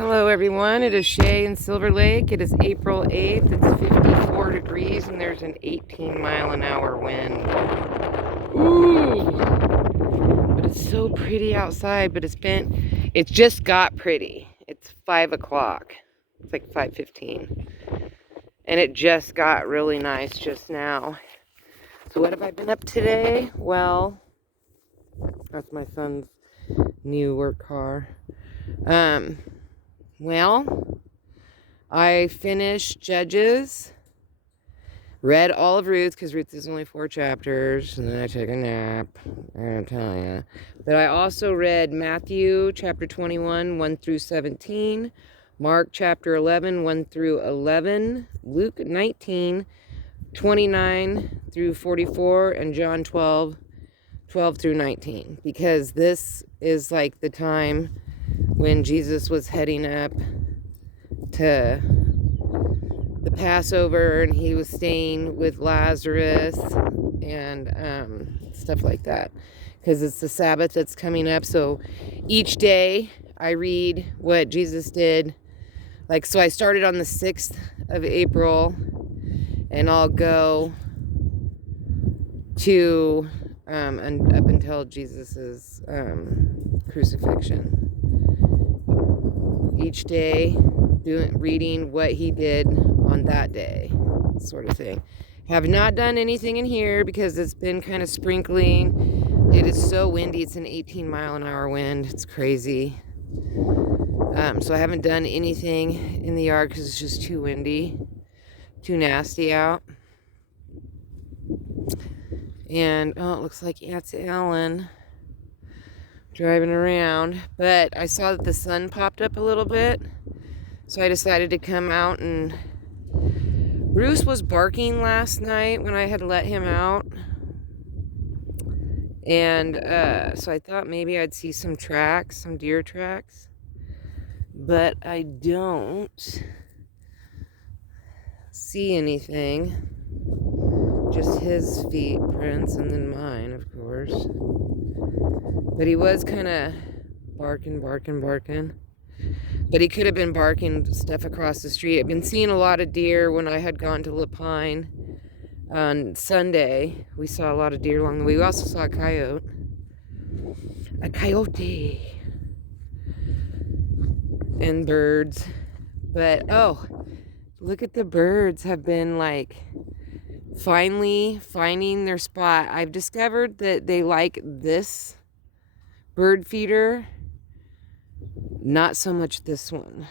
Hello everyone, it is Shay in Silver Lake. It is April 8th, it's 54 degrees and there's an 18-mile-an-hour wind. Ooh! But it's so pretty outside, but it just got pretty. It's 5 o'clock. It's like 5:15. And it just got really nice just now. So what have I been up today? Well, that's my son's new work car. Well, I finished Judges, read all of Ruth, because Ruth is only 4 chapters, and then I took a nap, I'm telling you. But I also read Matthew chapter 21, 1 through 17, Mark chapter 11, 1 through 11, Luke 19, 29 through 44, and John 12, 12 through 19, because this is like the time when Jesus was heading up to the Passover and he was staying with Lazarus and stuff like that, because it's the Sabbath that's coming up. So each day I read what Jesus did. Like, so I started on the 6th of April and I'll go to and up until Jesus's crucifixion. Each day reading what he did on that day, sort of thing. Have not done anything in here because it's been kind of sprinkling. It is so windy. It's an 18-mile-an-hour wind. It's crazy. So I haven't done anything in the yard because it's just too windy, too nasty out. And oh, it looks like Aunt Ellen driving around. But I saw that the sun popped up a little bit, so I decided to come out. And Bruce was barking last night when I had let him out, and so I thought maybe I'd see some tracks, some deer tracks, but I don't see anything, just his feet prints and then mine, of course. But he was kind of barking. But he could have been barking stuff across the street. I've been seeing a lot of deer when I had gone to Lapine on Sunday. We saw a lot of deer along the way. We also saw a coyote. A coyote. And birds. But, oh, look at the birds have been, like, finally finding their spot. I've discovered that they like this bird feeder, not so much this one.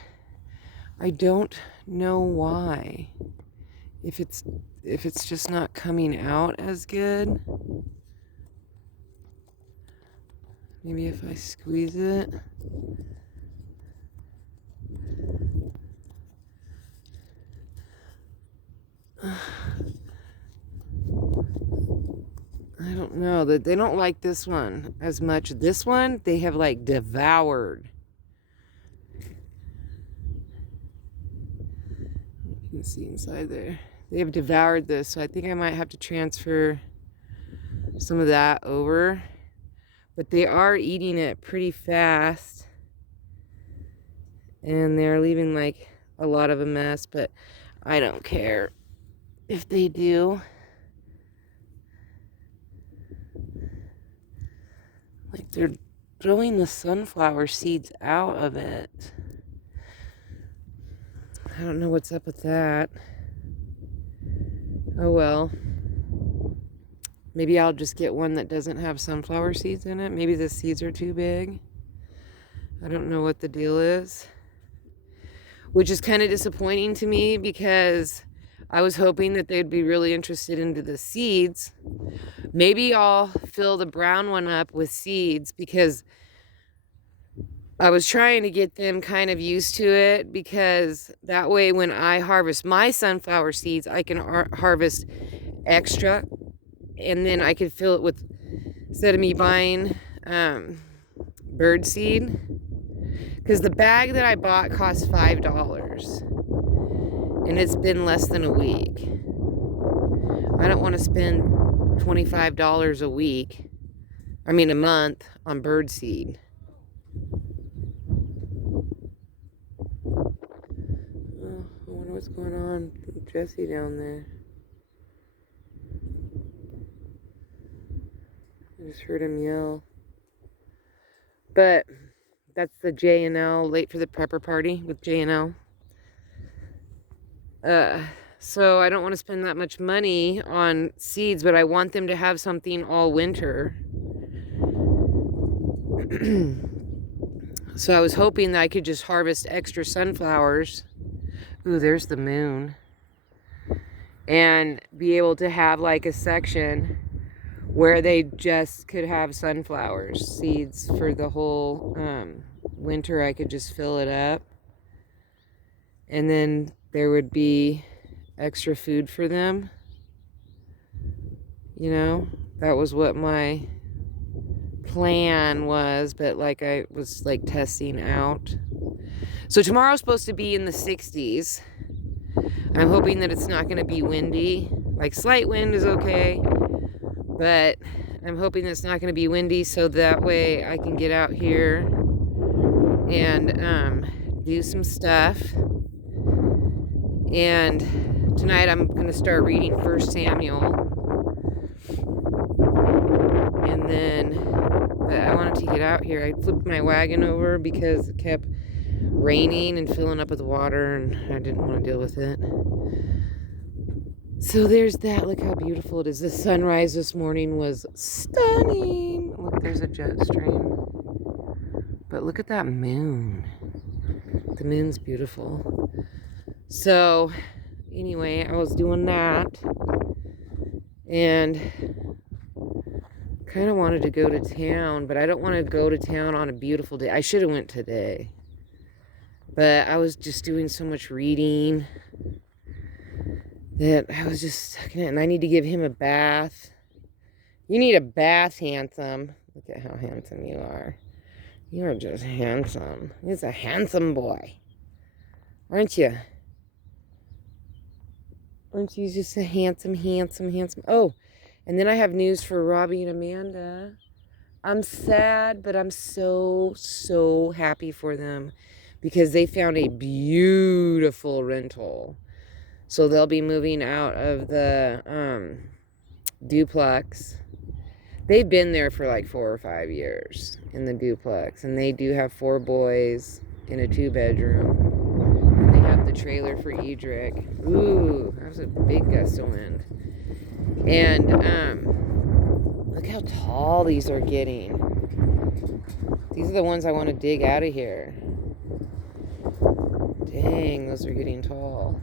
I don't know why. If it's just not coming out as good. Maybe if I squeeze it. I don't know. That they don't like this one as much. This one they have like devoured. You can see inside there. They have devoured this, so I think I might have to transfer some of that over. But they are eating it pretty fast. And they're leaving like a lot of a mess, but I don't care if they do. Like, they're throwing the sunflower seeds out of it. I don't know what's up with that. Oh well. Maybe I'll just get one that doesn't have sunflower seeds in it. Maybe the seeds are too big. I don't know what the deal is. Which is kind of disappointing to me because I was hoping that they'd be really interested into the seeds. Maybe I'll fill the brown one up with seeds because I was trying to get them kind of used to it, because that way when I harvest my sunflower seeds, I can harvest extra, and then I could fill it with, instead of me buying bird seed, because the bag that I bought cost $5 and it's been less than a week. I don't want to spend $25 a month on bird seed. what's going on with Jesse down there. I just heard him yell. But that's the J&L, late for the prepper party with J&L. So I don't want to spend that much money on seeds, but I want them to have something all winter. So I was hoping that I could just harvest extra sunflowers. Ooh, there's the moon. And be able to have like a section where they just could have sunflowers, seeds for the whole winter. I could just fill it up. And then there would be extra food for them. You know, that was what my plan was, but like I was like testing out. So tomorrow's supposed to be in the 60s. I'm hoping that it's not going to be windy. Like slight wind is okay, but I'm hoping it's not going to be windy, so that way I can get out here and do some stuff. And tonight I'm going to start reading 1 Samuel. And then, but I wanted to get out here. I flipped my wagon over because it kept raining and filling up with water, and I didn't want to deal with it. So there's that. Look how beautiful it is. The sunrise this morning was stunning. Look, there's a jet stream. But look at that moon. The moon's beautiful. So anyway, I was doing that and kind of wanted to go to town, but I don't want to go to town on a beautiful day. I should have went today, but I was just doing so much reading that I was just stuck in it, and I need to give him a bath. You need a bath, handsome. Look at how handsome you are. You are just handsome. He's a handsome boy, aren't you? Aren't you just a handsome, handsome, handsome? Oh, and then I have news for Robbie and Amanda. I'm sad, but I'm so, so happy for them because they found a beautiful rental. So they'll be moving out of the duplex. They've been there for like 4 or 5 years in the duplex, and they do have 4 boys in a 2-bedroom. And they have the trailer for Edric. Ooh, that was a big gust of wind. And look how tall these are getting. These are the ones I want to dig out of here. Dang, those are getting tall.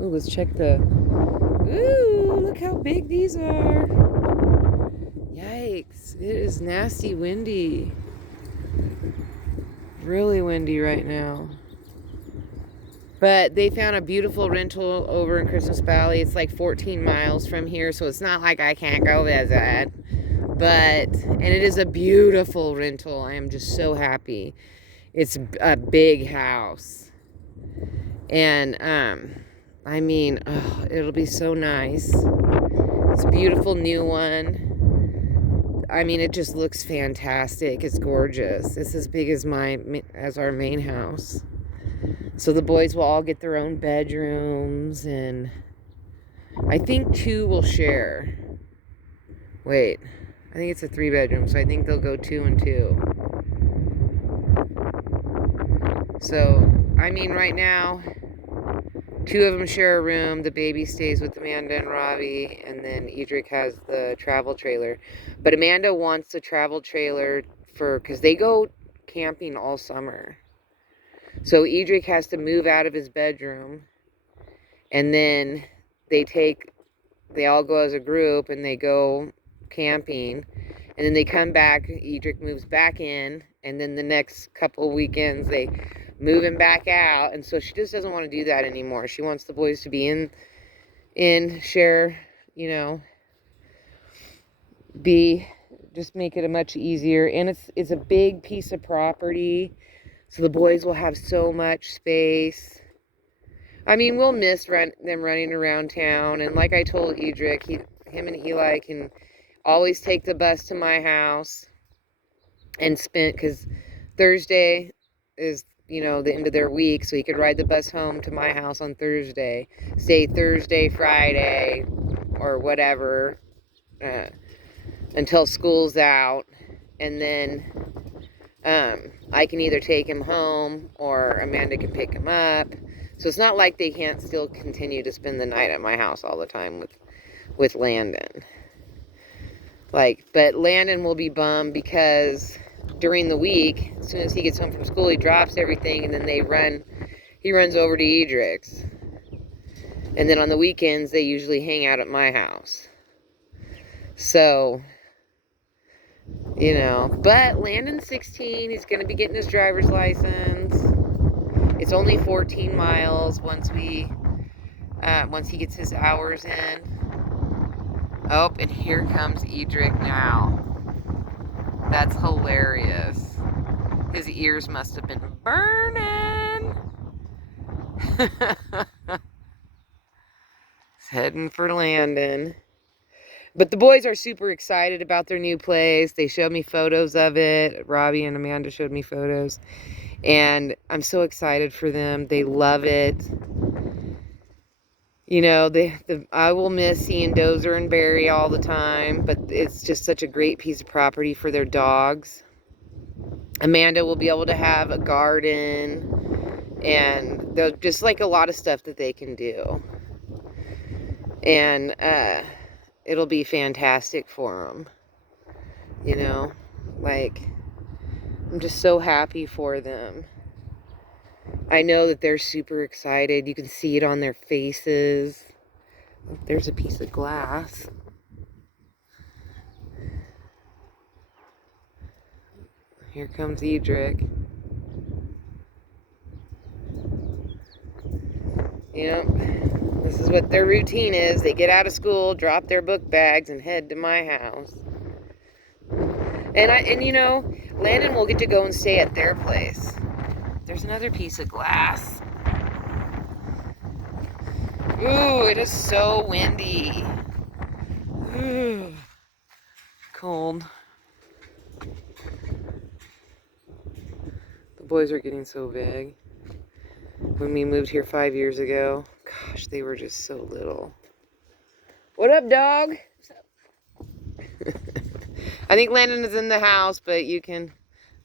Ooh, let's check the... Ooh, look how big these are. Yikes, it is nasty windy. Really windy right now. But they found a beautiful rental over in Christmas Valley. It's like 14 miles from here, so it's not like I can't go visit. And it is a beautiful rental. I am just so happy. It's a big house. And, I mean, oh, it'll be so nice. It's a beautiful new one. I mean, it just looks fantastic. It's gorgeous. It's as big as our main house. So the boys will all get their own bedrooms, and I think 2 will share. Wait, I think it's a 3-bedroom, so I think they'll go 2 and 2. So, I mean, right now, 2 of them share a room. The baby stays with Amanda and Robbie, and then Edric has the travel trailer. But Amanda wants the travel trailer because they go camping all summer. So Edric has to move out of his bedroom, and then they all go as a group and they go camping, and then they come back. Edric moves back in, and then the next couple of weekends they move him back out. And so she just doesn't want to do that anymore. She wants the boys to be in share, you know, just make it a much easier. And it's a big piece of property. So the boys will have so much space. I mean, we'll miss them running around town. And like I told Edric, him and Eli can always take the bus to my house and because Thursday is you know, the end of their week so he could ride the bus home to my house on Thursday, stay Thursday, Friday, or whatever, until school's out, and then I can either take him home or Amanda can pick him up. So it's not like they can't still continue to spend the night at my house all the time with Landon. Like, but Landon will be bummed because during the week, as soon as he gets home from school, he drops everything and then he runs over to Edric's. And then on the weekends, they usually hang out at my house. So, you know, but Landon's 16, he's going to be getting his driver's license. It's only 14 miles once he gets his hours in. Oh, and here comes Edric now. That's hilarious. His ears must have been burning. He's heading for Landon. But the boys are super excited about their new place. They showed me photos of it. Robbie and Amanda showed me photos. And I'm so excited for them. They love it. You know, I will miss seeing Dozer and Barry all the time, but it's just such a great piece of property for their dogs. Amanda will be able to have a garden, and just like a lot of stuff that they can do. And it'll be fantastic for them. You know, like, I'm just so happy for them. I know that they're super excited. You can see it on their faces. Oh, there's a piece of glass. Here comes Edric. Yep. This is what their routine is. They get out of school, drop their book bags, and head to my house. And you know, Landon will get to go and stay at their place. There's another piece of glass. Ooh, it is so windy. Ooh, cold. The boys are getting so big. When we moved here 5 years ago, gosh, they were just so little. What up, dog? What's up? I think Landon is in the house, but you can...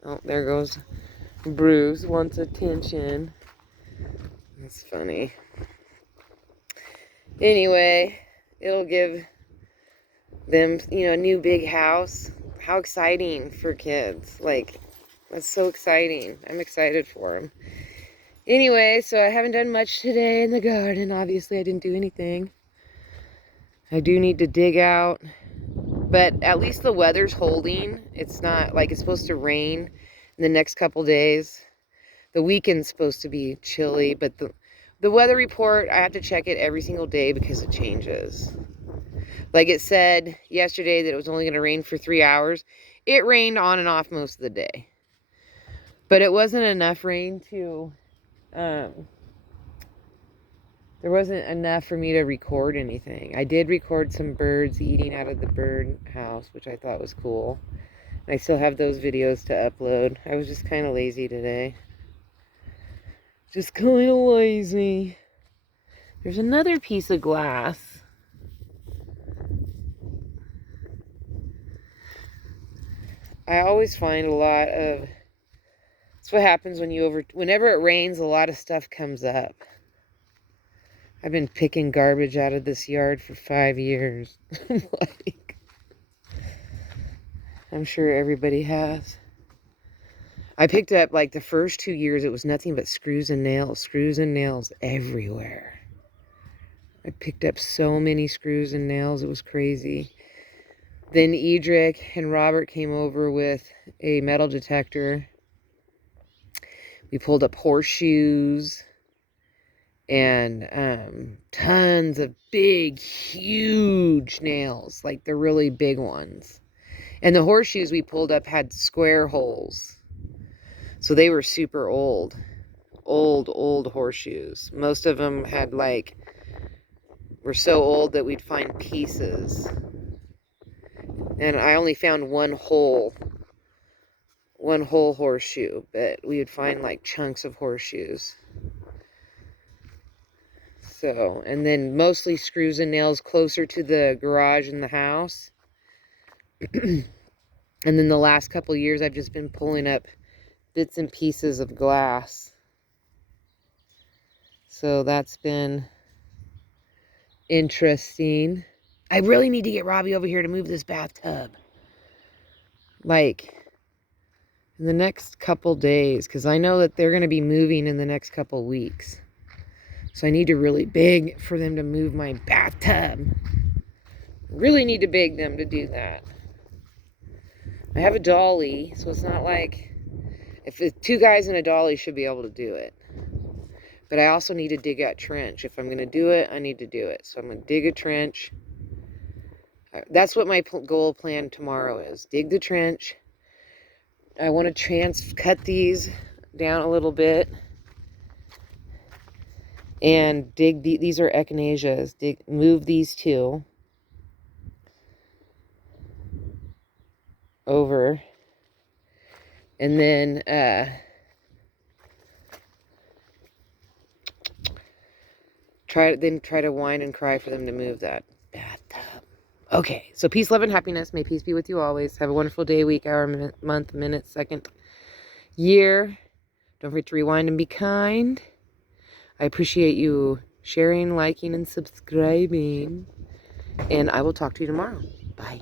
Oh, there goes Bruce. Wants attention. That's funny. Anyway, it'll give them, you know, a new big house. How exciting for kids. Like, that's so exciting. I'm excited for them. Anyway, so I haven't done much today in the garden. Obviously, I didn't do anything. I do need to dig out. But at least the weather's holding. It's not like it's supposed to rain in the next couple days. The weekend's supposed to be chilly, but the weather report, I have to check it every single day because it changes. Like it said yesterday that it was only going to rain for 3 hours. It rained on and off most of the day. But it wasn't enough rain to... there wasn't enough for me to record anything. I did record some birds eating out of the bird house, which I thought was cool. And I still have those videos to upload. I was just kind of lazy today. Just kind of lazy. There's another piece of glass. I always find a lot of... That's what happens when whenever it rains, a lot of stuff comes up. I've been picking garbage out of this yard for 5 years. Like, I'm sure everybody has. I picked up, like, the first 2 years, it was nothing but screws and nails everywhere. I picked up so many screws and nails, it was crazy. Then Edric and Robert came over with a metal detector. We pulled up horseshoes and tons of big, huge nails, like the really big ones. And the horseshoes we pulled up had square holes. So they were super old horseshoes. Most of them had were so old that we'd find pieces. And I only found one hole one whole horseshoe, but we would find like chunks of horseshoes. So, and then mostly screws and nails closer to the garage in the house. And then the last couple years, I've just been pulling up bits and pieces of glass. So that's been interesting. I really need to get Robbie over here to move this bathtub. Like, in the next couple days, because I know that they're going to be moving in the next couple weeks. So I need to really beg for them to move my bathtub. Really need to beg them to do that. I have a dolly, so it's not like... If it's 2 guys in a dolly should be able to do it. But I also need to dig that trench. If I'm going to do it, I need to do it. So I'm going to dig a trench. That's what my goal plan tomorrow is. Dig the trench. I want to cut these down a little bit. And dig these are echinaceas. Move these 2 over. And then try to whine and cry for them to move that bathtub. Okay, so peace, love, and happiness. May peace be with you always. Have a wonderful day, week, hour, minute, month, minute, second, year. Don't forget to rewind and be kind. I appreciate you sharing, liking, and subscribing. And I will talk to you tomorrow. Bye.